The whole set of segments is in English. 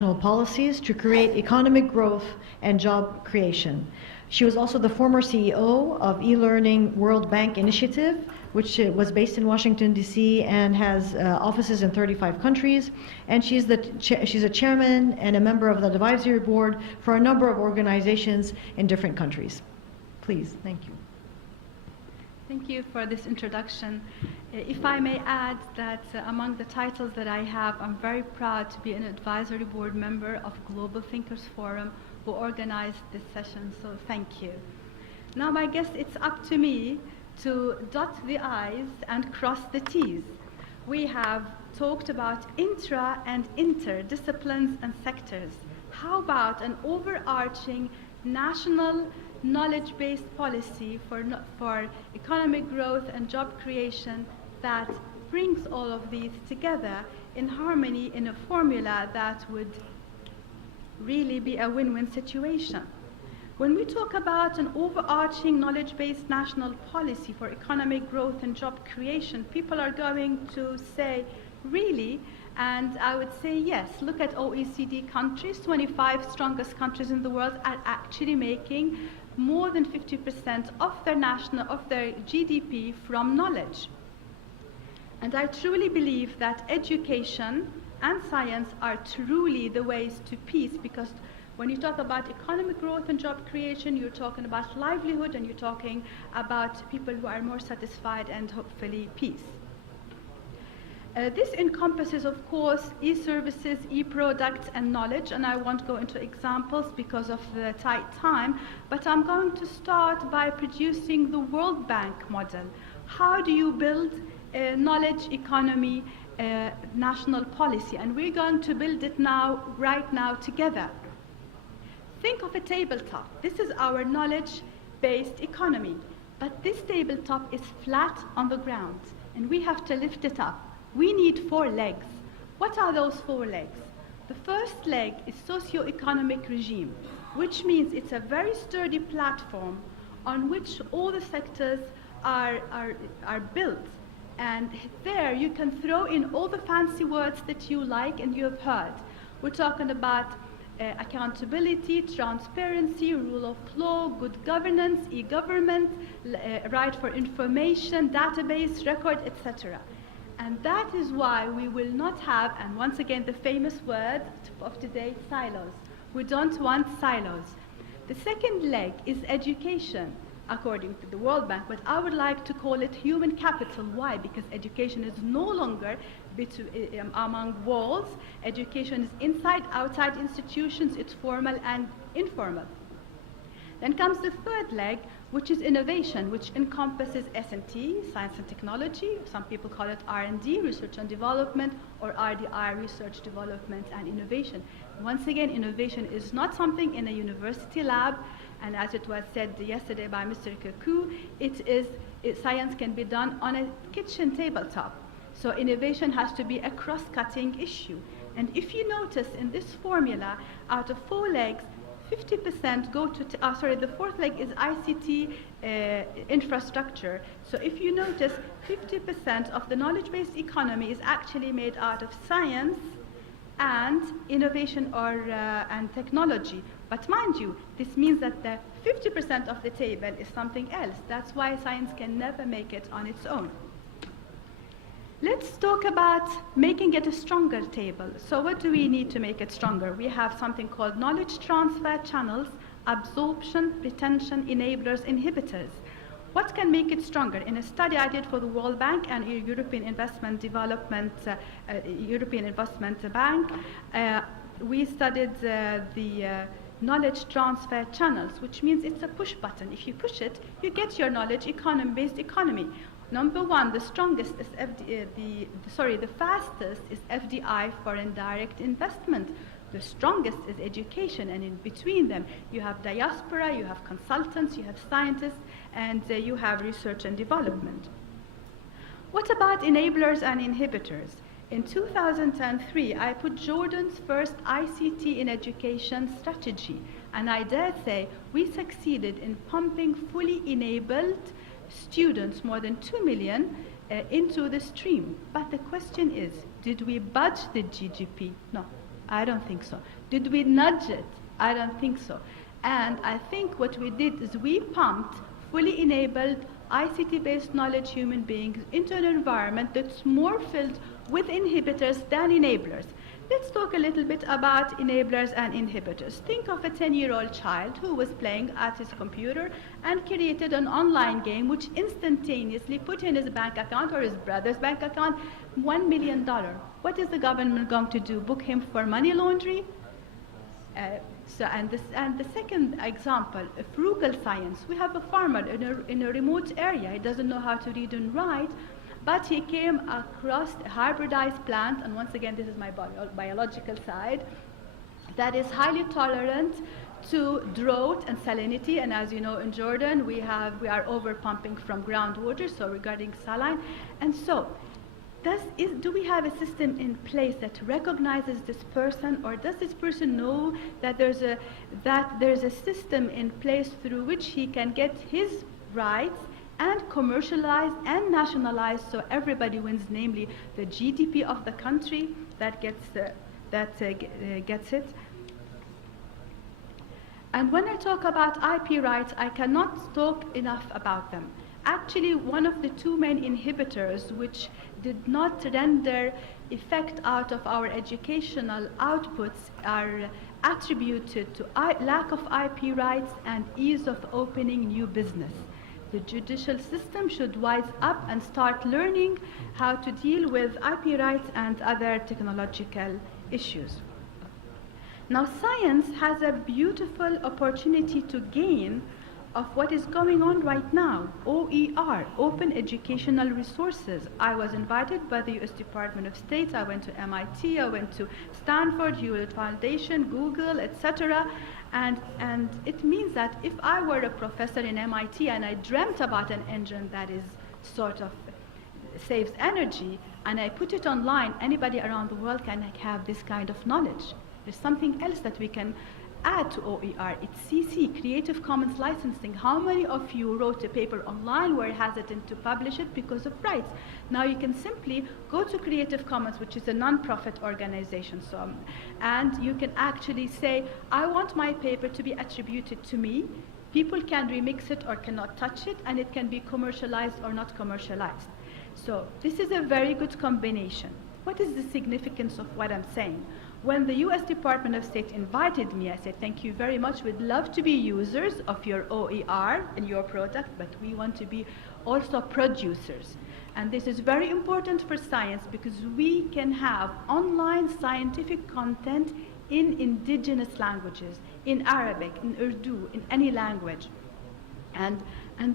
policies to create economic growth and job creation. She was also the former CEO of e-learning World Bank Initiative, which was based in Washington, D.C. and has offices in 35 countries. And she's a chairman and a member of the advisory board for a number of organizations in different countries. Please, thank you. Thank you for this introduction. If I may add that among the titles that I have, I'm very proud to be an advisory board member of Global Thinkers Forum, who organized this session, so thank you. Now I guess it's up to me to dot the I's and cross the T's. We have talked about intra and interdisciplines and sectors. How about an overarching national knowledge-based policy for economic growth and job creation that brings all of these together in harmony in a formula that would really be a win-win situation. When we talk about an overarching knowledge-based national policy for economic growth and job creation, people are going to say, really? And I would say yes. Look at OECD countries. 25 strongest countries in the world are actually making more than 50% of their GDP from knowledge. And I truly believe that education and science are truly the ways to peace, because when you talk about economic growth and job creation, you're talking about livelihood and you're talking about people who are more satisfied and hopefully peace. This encompasses, of course, e-services, e-products, and knowledge, and I won't go into examples because of the tight time, but I'm going to start by producing the World Bank model. How do you build a knowledge economy national policy? And we're going to build it right now together. Think of a tabletop. This is our knowledge-based economy, but this tabletop is flat on the ground, and we have to lift it up. We need 4 legs. What are those 4 legs? The first leg is socio-economic regime, which means it's a very sturdy platform on which all the sectors are built. And there you can throw in all the fancy words that you like and you have heard. We're talking about accountability, transparency, rule of law, good governance, e-government, right for information, database, record, etc. And that is why we will not have, and once again the famous word of today, silos. We don't want silos. The second leg is education, according to the World Bank, but I would like to call it human capital. Why? Because education is no longer among walls. Education is inside, outside institutions. It's formal and informal. Then comes the third leg, which is innovation, which encompasses S&T, science and technology. Some people call it R&D, research and development, or RDI, research, development, and innovation. Once again, innovation is not something in a university lab, and as it was said yesterday by Mr. Kaku, science can be done on a kitchen tabletop. So innovation has to be a cross-cutting issue. And if you notice in this formula, out of 4 legs, 50% go to, the 4th leg is ICT infrastructure. So if you notice, 50% of the knowledge-based economy is actually made out of science and innovation and technology. But mind you, this means that the 50% of the table is something else. That's why science can never make it on its own. Let's talk about making it a stronger table. So what do we need to make it stronger? We have something called knowledge transfer channels, absorption, retention, enablers, inhibitors. What can make it stronger? In a study I did for the World Bank and European Investment Bank, we studied the knowledge transfer channels, which means it's a push button. If you push it, you get your knowledge based economy. Number 1, the strongest is the fastest is FDI, foreign direct investment. The strongest is education, and in between them you have diaspora, you have consultants, you have scientists, and you have research and development. What about enablers and inhibitors? In 2003, I put Jordan's first ICT in education strategy, and I dare say we succeeded in pumping fully enabled students, more than 2 million, into the stream. But the question is, did we budge the GDP? No. I don't think so. Did we nudge it? I don't think so. And I think what we did is we pumped fully enabled ICT-based knowledge human beings into an environment that's more filled with inhibitors than enablers. Let's talk a little bit about enablers and inhibitors. Think of a 10-year-old child who was playing at his computer and created an online game which instantaneously put in his bank account or his brother's bank account $1 million. What is the government going to do? Book him for money laundering? And the second example, a frugal science. We have a farmer in a remote area. He doesn't know how to read and write, but he came across a hybridized plant, and once again, this is my biological side, that is highly tolerant to drought and salinity. And as you know, in Jordan, we are over pumping from groundwater, so regarding saline. And so, do we have a system in place that recognizes this person, or does this person know that there's a system in place through which he can get his rights and commercialized and nationalized, so everybody wins, namely the GDP of the country that gets it. And when I talk about IP rights, I cannot talk enough about them. Actually, one of the two main inhibitors which did not render effect out of our educational outputs are attributed to lack of IP rights and ease of opening new business. The judicial system should wise up and start learning how to deal with IP rights and other technological issues. Now, science has a beautiful opportunity to gain of what is going on right now, OER, Open Educational Resources. I was invited by the US Department of State. I went to MIT, I went to Stanford, Hewlett Foundation, Google, etc. And it means that if I were a professor in MIT and I dreamt about an engine that is sort of saves energy, and I put it online, anybody around the world can have this kind of knowledge. There's something else that we can add to OER. It's CC, Creative Commons licensing. How many of you wrote a paper online were hesitant to publish it because of rights? Now you can simply go to Creative Commons, which is a non-profit organization, and you can actually say, I want my paper to be attributed to me. People can remix it or cannot touch it, and it can be commercialized or not commercialized. So this is a very good combination. What is the significance of what I'm saying? When the US Department of State invited me, I said, thank you very much. We'd love to be users of your OER and your product, but we want to be also producers. And this is very important for science because we can have online scientific content in indigenous languages, in Arabic, in Urdu, in any language. And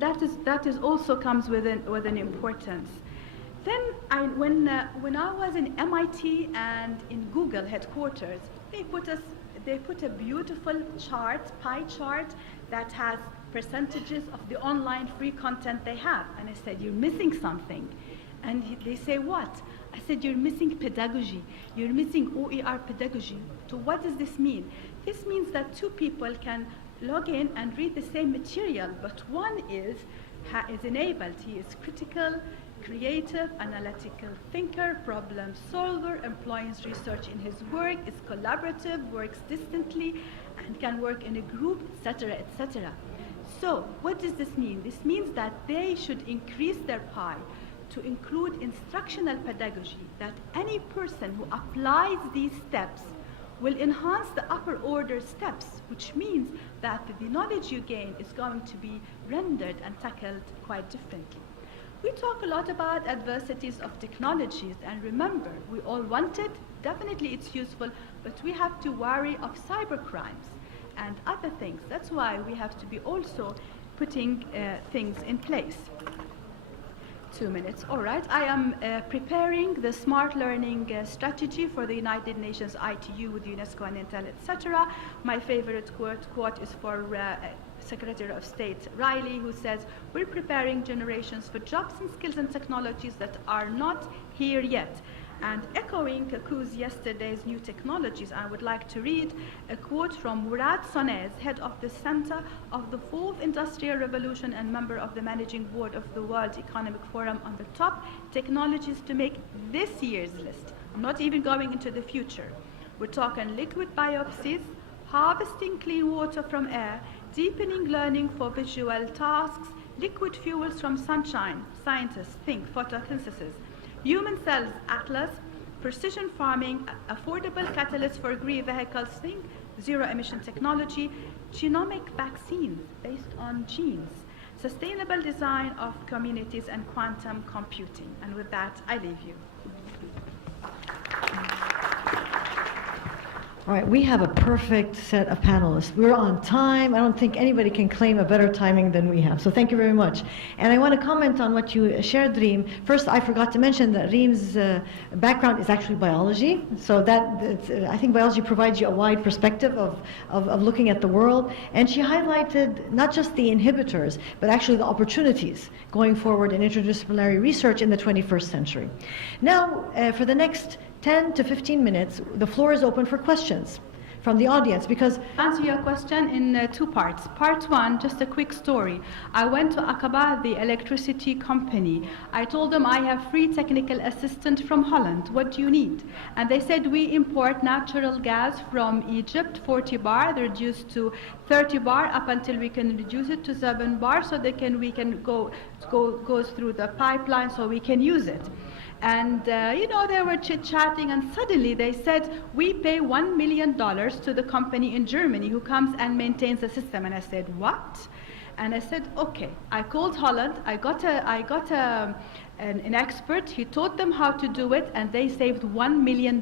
that is also comes with an importance. Then, when I was in MIT and in Google headquarters, they put a beautiful chart, pie chart, that has percentages of the online free content they have. And I said, you're missing something. And they say, what? I said, you're missing pedagogy. You're missing OER pedagogy. So what does this mean? This means that two people can log in and read the same material, but one is enabled. He is critical, creative, analytical thinker, problem solver, employs research in his work, is collaborative, works distantly, and can work in a group, etc., etc. So what does this mean? This means that they should increase their pie to include instructional pedagogy, that any person who applies these steps will enhance the upper order steps, which means that the knowledge you gain is going to be rendered and tackled quite differently. We talk a lot about adversities of technologies, and remember, we all want it, definitely it's useful, but we have to worry of cybercrimes and other things. That's why we have to be also putting things in place. 2 minutes, all right. I am preparing the smart learning strategy for the United Nations ITU with UNESCO and Intel, etc. My favorite quote is for Secretary of State Riley, who says, we're preparing generations for jobs and skills and technologies that are not here yet. And echoing Kaku's yesterday's new technologies, I would like to read a quote from Murad Sonez, head of the Center of the Fourth Industrial Revolution and member of the Managing Board of the World Economic Forum, on the top technologies to make this year's list. I'm not even going into the future. We're talking liquid biopsies, harvesting clean water from air, deepening learning for visual tasks, liquid fuels from sunshine, scientists think photosynthesis, human cells atlas, precision farming, affordable catalysts for green vehicles, think zero emission technology, genomic vaccines based on genes, sustainable design of communities, and quantum computing. And with that, I leave you. All right, we have a perfect set of panelists. We're on time. I don't think anybody can claim a better timing than we have. So thank you very much. And I want to comment on what you shared, Reem. First, I forgot to mention that Reem's background is actually biology. So I think biology provides you a wide perspective of looking at the world. And she highlighted not just the inhibitors, but actually the opportunities going forward in interdisciplinary research in the 21st century. Now, for the next 10 to 15 minutes, the floor is open for questions from the audience, because answer your question in two parts. Part one, just a quick story. I went to Aqaba, the electricity company. I told them I have free technical assistant from Holland. What do you need? And they said we import natural gas from Egypt, 40 bar, they reduced to 30 bar up until we can reduce it to 7 bar, so we can goes through the pipeline so we can use it. And, they were chit-chatting, and suddenly they said, we pay $1 million to the company in Germany who comes and maintains the system. And I said, what? And I said, okay. I called Holland. I got an expert. He taught them how to do it, and they saved $1 million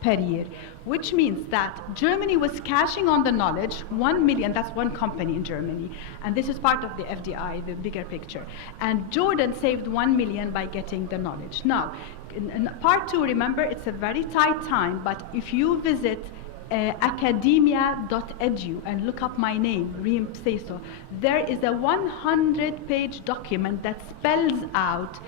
per year, which means that Germany was cashing on the knowledge, 1 million, that's one company in Germany, and this is part of the FDI, the bigger picture. And Jordan saved 1 million by getting the knowledge. Now, in part two, remember, it's a very tight time, but if you visit academia.edu and look up my name, Reem Bsaiso, there is a 100-page document that spells out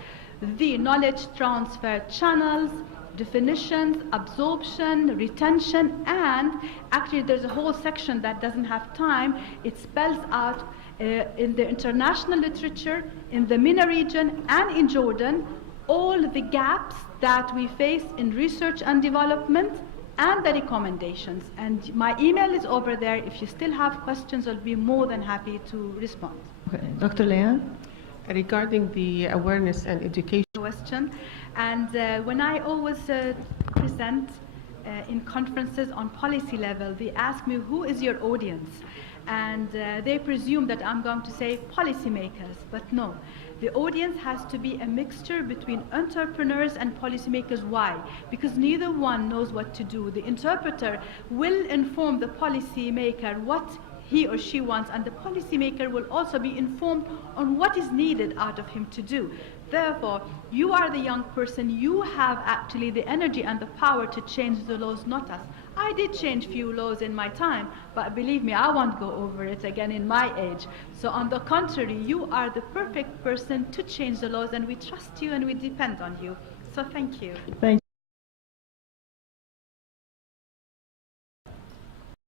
the knowledge transfer channels, definitions, absorption, retention, and actually there's a whole section that doesn't have time. It spells out in the international literature, in the MENA region, and in Jordan, all the gaps that we face in research and development, and the recommendations. And my email is over there. If you still have questions, I'll be more than happy to respond. Okay. Dr. Leanne? Regarding the awareness and education question, and when I always present in conferences on policy level, they ask me, who is your audience? And they presume that I'm going to say policymakers, but no. The audience has to be a mixture between entrepreneurs and policymakers. Why? Because neither one knows what to do. The interpreter will inform the policymaker what he or she wants, and the policymaker will also be informed on what is needed out of him to do. Therefore, you are the young person, you have actually the energy and the power to change the laws, not us. I did change few laws in my time, but believe me, I won't go over it again in my age. So on the contrary, you are the perfect person to change the laws, and we trust you and we depend on you. So thank you. Thank you.